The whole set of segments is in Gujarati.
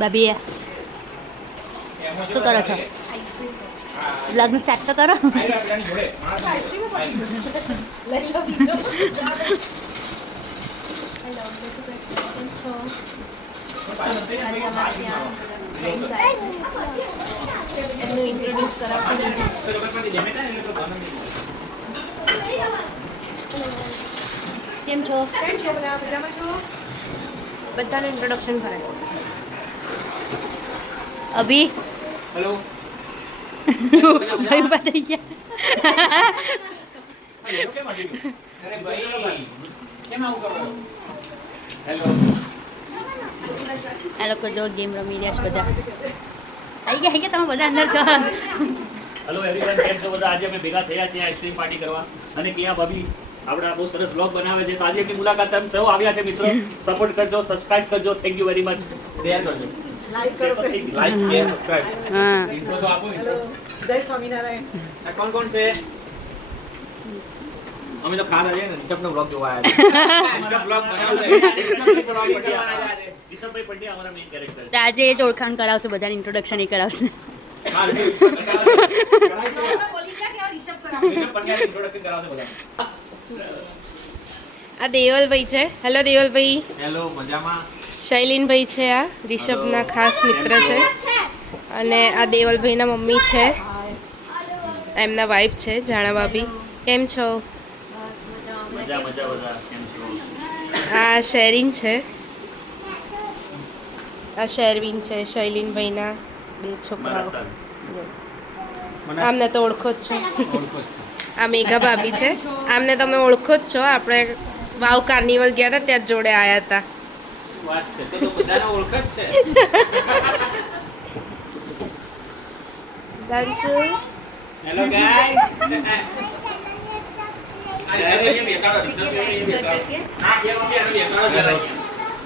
ભાભી શું કરો છો? લગ્ન સ્ટાર્ટ તો કરો. ઇન્ટ્રોડ્યુસ કેમ છો? બધા મજામાં છો? બધાનું ઇન્ટ્રોડક્શન કરાય. અભી હેલો ભાઈ બતાઈ ગયા. કેમ આવી ગયું? અરે ભાઈ કેમ આવું કરો? હેલો આ લોકો જો ગેમ રમી રહ્યા છે બધા. આવી ગયા કે તમે બધા અંદર છો? હેલો એવરીવન, કેમ છો બધા? આજે અમે ભેગા થયા છીએ આઈસ્ક્રીમ પાર્ટી કરવા અને કિયા ભાભી આપણા બહુ સરસ બ્લોગ બનાવે છે, તો આજે એમની મુલાકાત તમે સૌ આવ્યા છે. મિત્રો સપોર્ટ કરજો, સબસ્ક્રાઇબ કરજો. Thank you very much. Share કરજો, લાઈક કરો. Like share subscribe. હા ઇન્ટ્રો તો આપો. ઇન્ટ્રો જય સ્વામિનારાયણ. આ કોણ કોણ છે? અમે તો ખાસ આજે રિષભનો બ્લોગ જોવા આવ્યા છે. રિષભ બ્લોગ બનાવશે. ઈશબભાઈ પંડ્યા અમારા મેઇન કેરેક્ટર તો આજે એ જ ઓળખાણ કરાવશે, બધાને ઇન્ટ્રોડક્શન એ કરાવશે. હા રિષભ પંડ્યા ઇન્ટ્રોડક્શન કરાવશે બધા. આ દેવલભાઈ છે. હેલો દેવલભાઈ. હેલો મજામાં. શૈલીનભાઈ છે. આ રિષભના ખાસ મિત્ર છે. અને આ દેવલભાઈના મમ્મી છે, એમના વાઈફ છે જાણા ભાભી. કેમ છો? મજા મજા બધા. કેમ છો? આ શેરીન છે, આ શેરવીન છે, શૈલીનભાઈના બે મારા છોકરાઓ. Sir yes. મને આમને તો ઓળખો જ છો. ઓળખો જ છે. આ મેઘા ભાભી છે. આમને તમે ઓળખો જ છો. આપણે વાવ કાર્નિવલ ગયા હતા ત્યાં જોડે આવ્યા હતા. વાત છે તો બધાને ઓળખ જ છે. દાંચુ. Hello guys.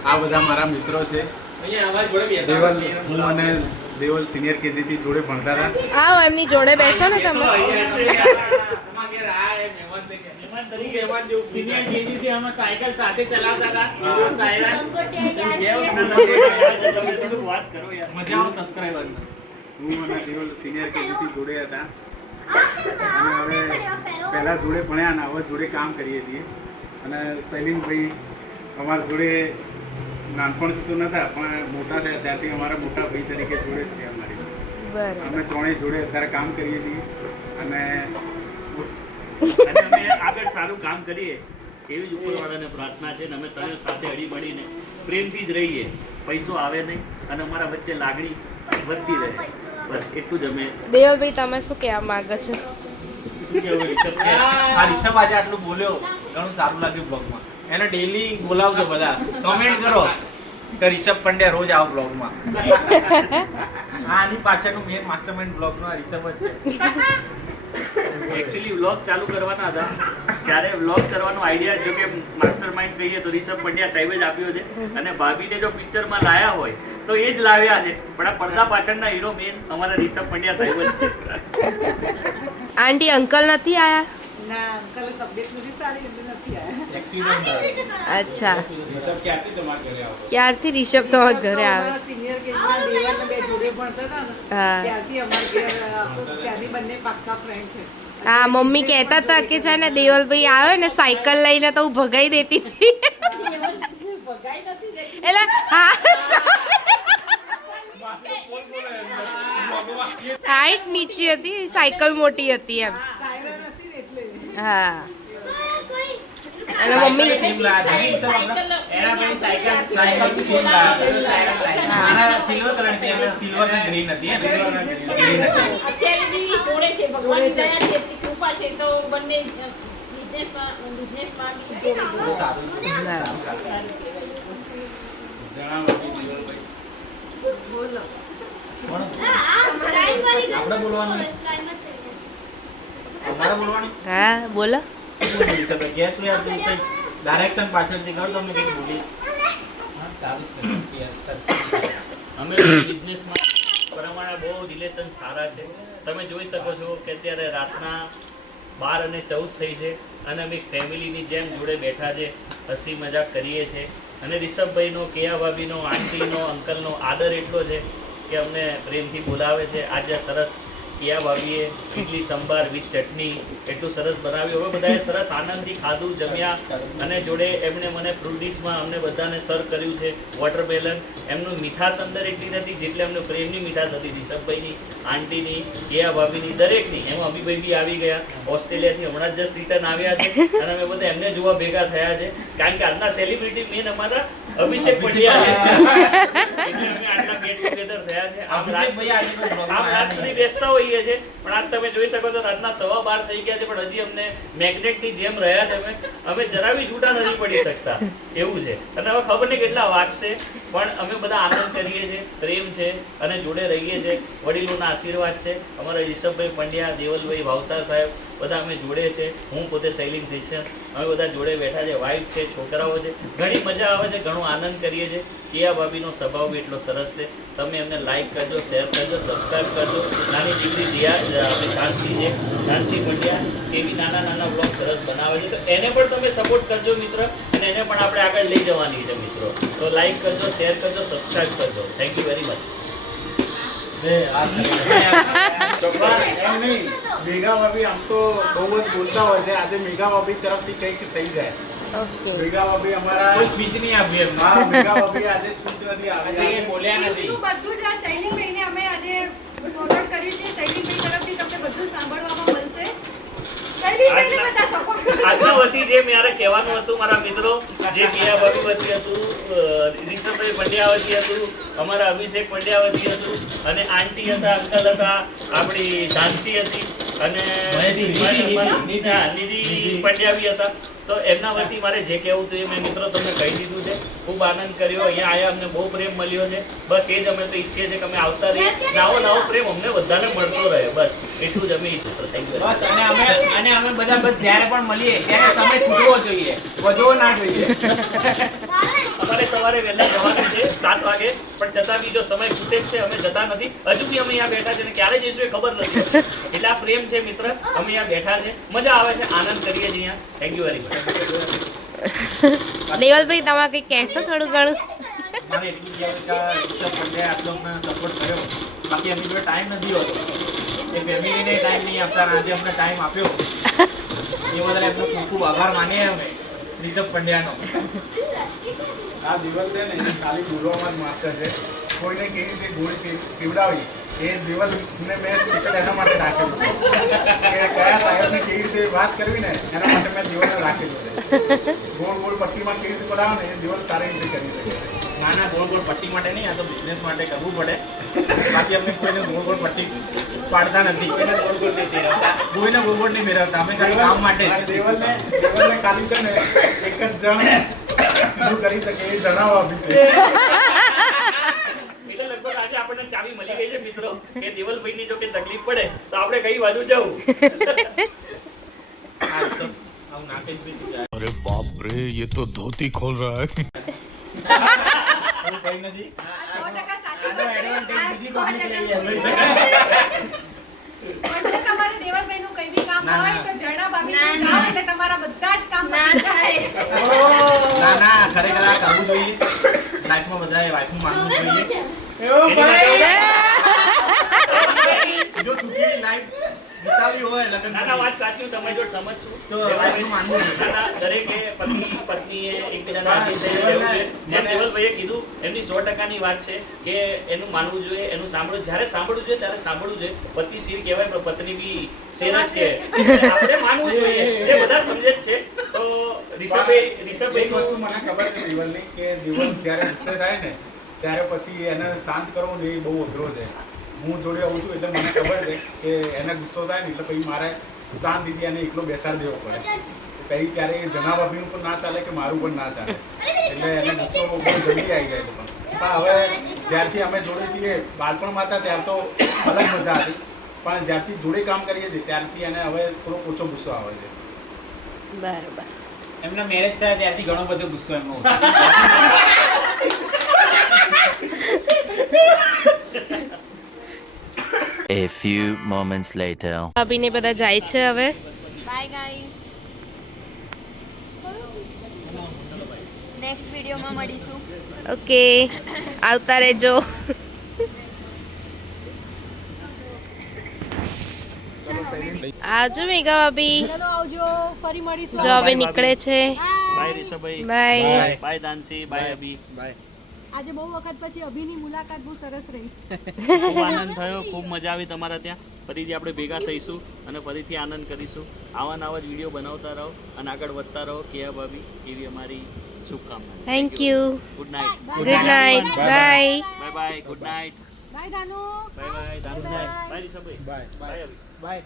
આ બધા મારા મિત્રો છે. દેવલ, હું અને દેવલ સિનિયર કેજી થી જોડે ભણતા હતા. આવો એમની જોડે બેસો ને તમે. હું અને દેવલ સિનિયર કેજી થી જોડે હતા અને હવે પહેલા જોડે ભણ્યા અને હવે જોડે કામ કરીએ છીએ. અને સલીમભાઈ અમારા જોડે નાનપણથી તો નતા, પણ મોટા થયા ત્યારથી અમારા મોટા ભાઈ તરીકે જોડે જ છે અમારી. બરાબર. અમે ત્રણેય જોડે અત્યારે કામ કરીએ છીએ અને અને અમે આગળ સારું કામ કરીએ એવી જ ઉપરવાળાને પ્રાર્થના છે. અને અમે ત્રણેય સાથે હળી મળીને પ્રેમથી જ રહીએ. પૈસો આવે નહીં અને અમારા વચ્ચે લાગણી વધતી રહે. બસ એટલું જ અમે. દેવલભાઈ તમે શું કહેવા માંગો છો? શું કહેવું રિષભ કે આ રિષભ આજે આટલું બોલ્યો, ઘણું સારું લાગ્યું બ્લોગમાં. એને ડેઈલી બોલાવજો બધા, કમેન્ટ કરો કે રિષભ પંડ્યા રોજ આવો બ્લોગમાં. આની પાછળનું મેઇન માસ્ટરમાઇન્ડ બ્લોગનો આ રિષભ જ છે. એકચ્યુઅલી વ્લોગ ચાલુ કરવાના હતા ત્યારે વ્લોગ કરવાનો આઈડિયા જો કે માસ્ટર માઇન્ડ કહીએ તો રિષભ પંડ્યા સાહેબે જ આપ્યો છે. અને ભાભીને જો પિક્ચરમાં લાયા હોય તો એ જ લાવ્યા છે, પણ આ પડદા પાછળના હીરો મેન અમારા રિષભ પંડ્યા સાહેબ જ છે. આંટી અંકલ નથી આયા? ના અંકલ તબિયત નથી સારી એટલે નથી આવ્યા. એક્સિડન્ટ અચ્છા. રિષભ ક્યાંથી તમારા ઘરે આવો? ક્યારથી રિષભ તમારા ઘરે આવે? સિનિયર કેસમાં દેવાને બે જોડે ભણતા હતા ને હા. ત્યારથી અમારે ઘેર આવતો હતો. ત્યાંની બંને પાક્કા ફ્રેન્ડ છે. હા, મમ્મી કહેતા હતા કે છે ને દેવલભાઈ આવે ને સાયકલ લઈને તો હું ભગાઈ દેતી હતી. ભગાઈ નથી દેતી. એટલે હા, હાઈટ નીચી હતી, સાયકલ મોટી હતી એમ. સાયરા નથી ને એટલે. હા. અને મમ્મી સીમ લાયા હતા. એના પછી સાયકલ થી સીમ લાયા. મારા સિલ્વર કલર હતી, એમને સિલ્વર ને ગ્રીન હતી. ગ્રીન હતી. અત્યારે બી જોડે છે, ભગવાનની દયા છે, એટલી કૃપા છે તો બંને બિઝનેસમાં બી જોડે બહુ જોડે સારું. સારું કહેવાય. જણાવો દિવાલભાઈ. બોલો. આપણે બોલવાનું અમારે બોલવાનું હા બોલો. શું બોલી શકે કે તું યાર તું કઈ ડાયરેક્શન પાછળથી કર તો અમે કઈ બોલી. હા ચાલુ જ યાર સર. અમે બિઝનેસમાં પ્રમાણે બહુ રિલેશન સારા છે. તમે જોઈ શકો છો કે અત્યારે રાતના 12 અને 14 થઈ છે અને અમે ફેમિલીની જેમ જોડે બેઠા છે, હસી મજાક કરીએ છીએ. અને રિષભભાઈનો, કેયા ભાભીનો, આંટીનો, અંકલનો આદર એટલો છે કે અમને પ્રેમથી બોલાવે છે. આજે સરસ કેયા ભાભીએ ઇડલી સંભાર વિથ ચટણી એટલું સરસ બનાવ્યું. હવે બધાએ સરસ આનંદથી ખાધું, જમ્યા અને જોડે એમણે મને ફ્રૂટ ડીશમાં અમને બધાને સર્વ કર્યું છે વોટરમેલન. એમનું મીઠાશ અંદર એટલી નથી જેટલી અમને પ્રેમની મીઠાશ હતી. રિષભભાઈની, આંટીની, કેયા ભાભીની, દરેકની. એમાં અભિભાઈ બી આવી ગયા ઓસ્ટ્રેલિયાથી, હમણાં જસ્ટ રિટર્ન આવ્યા છે અને અમે બધા એમને જોવા ભેગા થયા છે. કારણ કે આજના સેલિબ્રિટી મેન અમારા અભિષેક પંડ્યા છે એટલે અમે આટલા ગેટ ટુગેધર થયા છે. આમ રાત સુધી બેસતા હોઈએ છે પણ આજ તમે જોઈ શકો છો રાતના 12:15 થઈ ગયા છે પણ હજી અમને મેગ્નેટની જેમ રહ્યા છે. અમે જરા બી છૂટા નથી પડી શકતા એવું છે. અને હવે ખબર નહીં કેટલા વાગશે પણ અમે બધા આનંદ કરીએ છીએ, પ્રેમ છે અને જોડે રહીએ છીએ. વડીલોના આશીર્વાદ છે. અમારા રિષભભાઈ પંડ્યા, દેવલભાઈ ભાવસાર સાહેબ બધા અમે જોડે છે. હું પોતે શૈલિન ક્રિશ્ચન, અમે બધા જોડે બેઠા છે. વાઇફ છે, છોકરાઓ છે, ઘણી મજા આવે છે, ઘણો આનંદ કરીએ છીએ. કેયા ભાભીનો સ્વભાવ બી એટલો સરસ છે. તમે એમને લાઈક કરજો, શેર કરજો, સબસ્ક્રાઈબ કરજો. નાની દીકરી દિયા આપણી ધાનસી છે, ધાનસી પંડ્યા, એવી નાના નાના બ્લોગ સરસ બનાવે છે. તો એને પણ તમે સપોર્ટ કરજો મિત્ર, અને એને પણ આપણે આગળ લઈ જવાની છે મિત્રો. તો લાઈક કરજો, શેર કરજો, સબસ્ક્રાઈબ કરજો. Thank you very much. એમ નહીં, મેઘા ભાભી આમ તો બહુ જ બોલતા હોય છે. આજે મેઘા ભાભી તરફથી કંઈક થઈ જાય. ઓકે. મેઘા ભાભી અમારા કોઈ સ્પીચ નહીં આપી એમ. હા, મેઘા ભાભી આજે સ્પીચ નથી આપી. એ બોલ્યા નથી. સ્પીચનું બધું જ આ શૈલીનભાઈને અમે આજે ફોરવર્ડ કર્યું છે. શૈલીનભાઈ તરફથી તમને બધું સાંભળવામાં મળશે. શૈલીનભાઈને બધા સપોર્ટ કરો. આજના વતી જે મારે કહેવાનું હતું મારા મિત્રો, જે કેયા ભાભી વતી હતું, રિષભભાઈ પંડ્યા વતી હતું, અમારા અભિષેક પંડ્યા વતી હતું, અને આંટી હતા, અંકલ હતા, આપણી ધાનસી હતી અને નિધિ પંડ્યા બી હતા. તો એમના વતી મારે જે કહેવું હતું એ મેં મિત્રો તમને કહી દીધું છે. ખૂબ આનંદ કર્યો. અહીંયા આયા અમને બહુ પ્રેમ મળ્યો છે. બસ એ જ અમે તો ઈચ્છીએ છીએ કે અમે આવતા રહીએ, નવો પ્રેમ અમને બધાને મળતો રહે. બસ એટલું જ અમે ઈચ્છીએ. Thank you. બસ અને અમે બધા બસ જ્યારે પણ મળીએ ત્યારે સમય ખૂટવો જોઈએ, વધવો ના જોઈએ. અમારે સવારે વહેલા જવાનું છે 7 વાગે, પણ છતાં બી જો સમય ખૂટે જ છે અમે જતા નથી. હજુ બી અમે અહીંયા બેઠા છે અને ક્યારે જઈશું એ ખબર નથી. એટલે આ પ્રેમ છે મિત્ર. અમે અહીંયા બેઠા છે, મજા આવે છે, આનંદ કરીએ છીએ અહીંયા. Thank you very much. દેવલભાઈ તમે કંઈક કહેશો થોડું ઘણું? મારે એટલું જ કહેવું કે રિષભ પંડ્યાએ આટલો અમને સપોર્ટ કર્યો. બાકી એમની જોડે ટાઈમ નથી હોતો, એ ફેમિલીને ટાઈમ નહીં આપતા, અને આજે અમને ટાઈમ આપ્યો એ બદલ એમનો ખૂબ ખૂબ આભાર માનીએ અમે રિષભ પંડ્યાનો. આ દિવસ છે ને એ ખાલી બોલવામાં જ માસ્ટર છે. કોઈને કેવી રીતે ગોળી પીવડાવી એ દિવસને મેં સ્પેશિયલ એના માટે રાખેલું છે કે કયા સાહેબને કેવી રીતે વાત કરવી ને એના માટે મેં દિવસને રાખેલું છે. ગોળ પટ્ટીમાં કેવી રીતે પડાવે ને એ દિવસ સારી રીતે કરી શકે. નાના ગોળ પટ્ટી માટે નહીં, આ તો બિઝનેસ માટે કરવું પડે. બાકી અમે કોઈને ગોળ પટ્ટી પાડતા નથી, કોઈને ગોળ નહીં ફેરવતા, કોઈને ગોળ નહીં ફેરવતા. અમે ખાલી કામ માટે દેવલને ખાલી છે ને એક જ જણ સીધું કરી શકે એ જણાવવા બી છે. એટલે લગભગ આજે આપણને ચાવી મળી ગઈ છે મિત્રો કે દેવલભાઈની જો કે તકલીફ પડે તો આપણે કઈ બાજુ જવું. આ રિષભ આવું નાકેશ બી જાય. अरे बाप रे ये तो धोती खोल रहा है એવું કંઈ નથી. 100% સાચું આનો છે. advantage બીજી public લઈ લે. પણ જો તમારે દેવલભાઈનું કંઈ બી કામ ના, હોય ના. તો જણા ભાભી જાઓ એટલે તમારા બધા જ કામ પતી જાય. ના ના, ખરેખર આ કરવું જોઈએ. લાઈફમાં બધાએ વાઈફનું માનવું જોઈએ. જો સુખી લાઈફ વિતાવવી હોય લગ્ન ના ના, વાત સાચી, તમે જો સમજ છું તો વાઈફનું માનવું જોઈએ. ના ના, દરેકે પત્નીએ એકબીજાના આધીન થઈને રહેવું છે. જેમ દેવલભાઈએ કીધું એમની 100%ની વાત છે કે એનું માનવું જોઈએ, એનું સાંભળવું. જ્યારે સાંભળવું જોઈએ ત્યારે સાંભળવું જોઈએ. પતિ શિર કહેવાય પણ પત્ની બી શેર જ છે. આપણે માનવું જોઈએ, જે બધા સમજે જ છે. તો રિષભભાઈ એક વસ્તુ મને ખબર છે દિવલની કે દિવલ જ્યારે ગુસ્સે થાય ને ત્યારે પછી એને શાંત કરવું ને એ બહુ અઘરો છે. હું જોડે આવું છું એટલે મને ખબર છે કે એને ગુસ્સો થાય ને એટલે પછી મારે શાંતિથી એને એકલો બેસાડી દેવો પડે. પછી ક્યારેય જના ભાભીનું પણ ના ચાલે કે મારું પણ ના ચાલે, એટલે એને ગુસ્સો બહુ જલ્દી આવી જાય છે. પણ હવે જ્યારથી અમે જોડે છીએ, બાળપણમાં હતા ત્યાર તો અલગ મજા હતી, પણ જ્યારથી જોડે કામ કરીએ છીએ ત્યારથી એને હવે થોડો ઓછો ગુસ્સો આવે છે. બરાબર. એમના મેરેજ થયા ત્યારથી ઘણો બધો ગુસ્સો એમનો હતો. A few moments later. ભાભીને બધા જાય છે હવે. Bye guys. નેક્સ્ટ વિડીયો વિડીયોમાં મળીશું. ઓકે, આવતા રહેજો. આવજો મેઘા ભાભી. ચલો આવજો, ફરી મળીશું. જો હવે નીકળે છે. બાય રિષભભાઈ. બાય. બાય દાનસી. બાય અભી. આજે બહુ વખત પછી અભિની મુલાકાત બહુ સરસ રહી. ખૂબ આનંદ થયો, ખૂબ મજા આવી તમારા ત્યાં. ફરીથી આપણે ભેગા થઈશું અને ફરીથી આનંદ કરીશું. આવા નવા જ વિડીયો બનાવતા રહો અને આગળ વધતા રહો કેયા ભાભી, એવી અમારી શુભકામના. Thank you. Good night. Good night. Bye. Bye bye. Good night. Bye Danu. Bye bye. Bye રિષભભાઈ. બાય. બાય અભી. બાય.